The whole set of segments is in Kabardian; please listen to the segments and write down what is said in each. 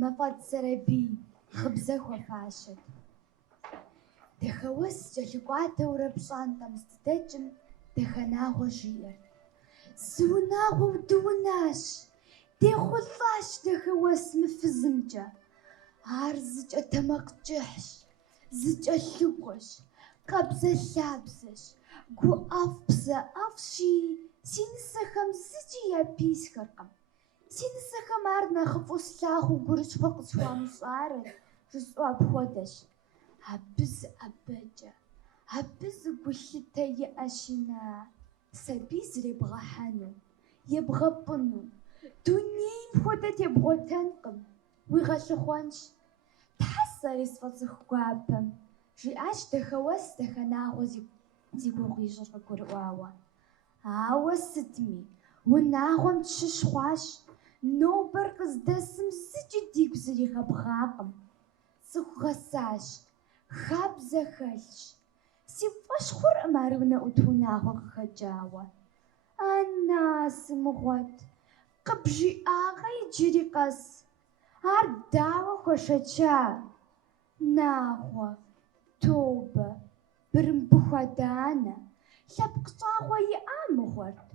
Мафӏэт сэрэбий хъыбзэ хуэфащэт. Дахэ уэс кӏэлъыкӏуатэурэ пщӏантӏэм здыдэкӏым дахэнагъуэ жиӏэрт. Зы унагъуэу дыунащ, дехъулӏащ дахэ уэс мы фызымкӏэ. Ар зыкӏэ тэмакъкӏыхьщ, зыкӏэ лъыгуэщ, къабзэ-лъабзэщ, гуӏэфӏ бзэӏэфӏщи, си нысэхэм зыкӏи яписхэркъым. Си нысэхэм ар нэхъыфӏу слъагъуу гурыщхъуэ къысхуамыщӏарэт жысӏэу апхуэдэщ. Абы зыӏэбэкӏэ, абы зыгулъытэ иӏэщи на, сабий зребгъэхьэну, ебгъэпӏыну, дунейм хуэдэ тебгъуэтэнкъым, уигъэлъыхъуэнщ. Тхьэ сэри сфӏэцӏыху гуапэм, жиӏащ дахэ уэс дахэнагъуэ зи гугъу ищӏыр къыгурыӏуауэ. Ауэ сытми, унагъуэм тщыщ хъуащ, нобэр къыздэсым зыкӏи дигу зригъэбгъакъым. Цӏыху гъэсащ, хабзэ хэлъщ. Си фӏэщ хъурӏым ар унэӏут унагъуэ къыхэкӏауэ. Ана сымыгъуэт, къыбжиӏакъэ иджыри къэс, ар дауэ хуэшэча? Нагъуэ, тобэ, бырымбы хуэданэ, лъэпкъ щӏагъуэ иӏа мыгъуэрт.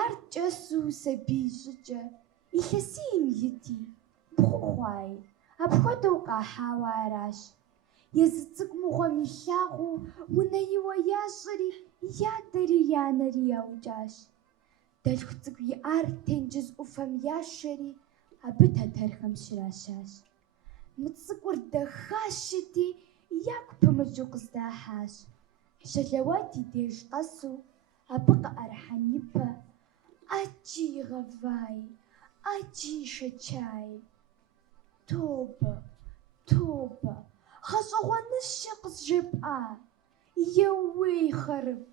Ар кӏэсу сабий щӏыкӏэ, илъэсийм ити, бгъу хъуаи, апхуэдэу къахьауэ аращ. Езы цӏыкӏу мыгъуэм илъагъуу унэиуэ ящӏэри, ядэри янэри яукӏащ. Дэлъху цӏыкӏу иӏар тенджыз ӏуфэм яшэри, абы тэтэрхэм щращащ. Мы цӏыкӏур дахащ щыти, яку пымыщӏу къыздахьащ. Щалэуэт и деж къэсу, абы къыӏэрыхьэн ипэ, ӏэджи игъэвай, ӏэджи ишэчай. Тобэ, тобэ, гъэщӏэгъуэныщэ къызжепӏа, еууей хъэрып,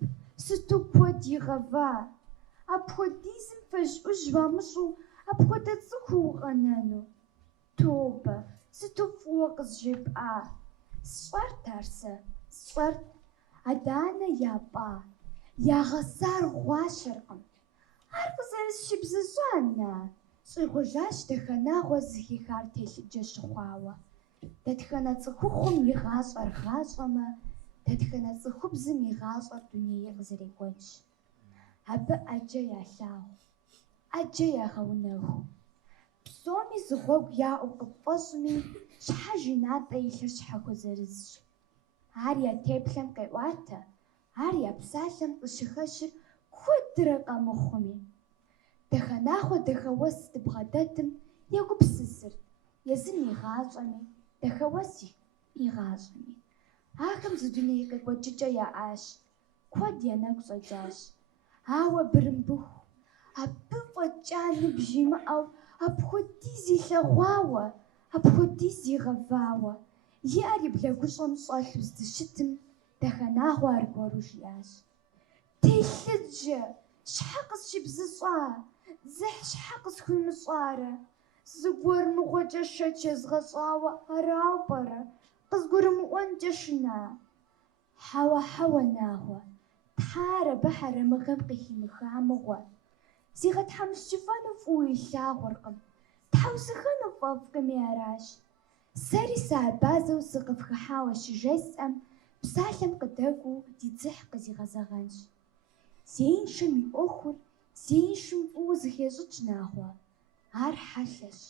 сыту куэд игъэва. Апхуэдизым фэж ӏущ уамыщӏу, апхуэдэ цӏыхуу укъэнэну. Тобэ, сыту фӏыуэ къызжепӏа. Сщӏэрт ар сэ, сщӏэрт. Адэ-анэ япӏа, ягъэсар гъуащэркъым. Ар къызэрысщыбзыщӏа, на? Щӏигъужащ дахэнагъуэ зыхихар телъыджэ щыхъуауэ. Дэтхэнэ цӏыхухъум и гъащӏэр гъащӏэмэ, дэтхэнэ цӏыхубзым и гъащӏэр дунейр къызэрекӏуэнщ. Абы ӏэджэ ялъагъу, ӏэджэ ягъэунэху. Псоми зы гъуэгу яӏэу къыпфӏэщӏми, щхьэж и натӏэ илъыр щхьэхуэзэрызщ. Ар я теплъэм къеӏуатэ, ар я псалъэм къыщыхэщыр куэдрэ къэмыхъуми. Дахэнагъуэ дахэ уэс дыбгъэдэтым егупсысырт, езым игъащӏэми, дахэ уэс игъащӏэми. Ахэм зы дуней къекӏуэкӏыкӏэ яӏащ, куэд я нэгу щӏэкӏащ. Ауэ бырымбыху, абы фӏэкӏа ныбжь имыӏэу, апхуэдиз илъэгъуауэ, апхуэдиз игъэвауэ, иӏэр и блэгущӏэм щӏэлъу здыщытым, дахэнагъуэ аргуэру жиӏащ. Телъыджэ, щхьэ къысщыбзыщӏа? Дзыхь щхьэ къысхуимыщӏарэ? Зыгуэр мыгъуэкӏэ шэч езгъэщӏауэ арауэ пӏэрэ? Къызгурымыӏуэнкӏэ шына? Хьэуэ, нагъуэ, тхьэр абы хьэрэмыгъэм къыхимыха мыгъуэ. Зигъэтхьэмыщкӏыфӏэну фӏыуэ илъагъуэркъым, тхьэусыхэну фӏэфӏкъыми аращ. Сэри сыабазэу сыкъыфхыхьауэ щыжесӏэм, псалъэм къыдэкӏуэу ди дзыхь къызигъэзэгъэнщ. Зеиншэм и ӏуэхур зеиншэм фӏыуэ зыхещӏыкӏ, нагъуэ. Ар хьэлъэщ.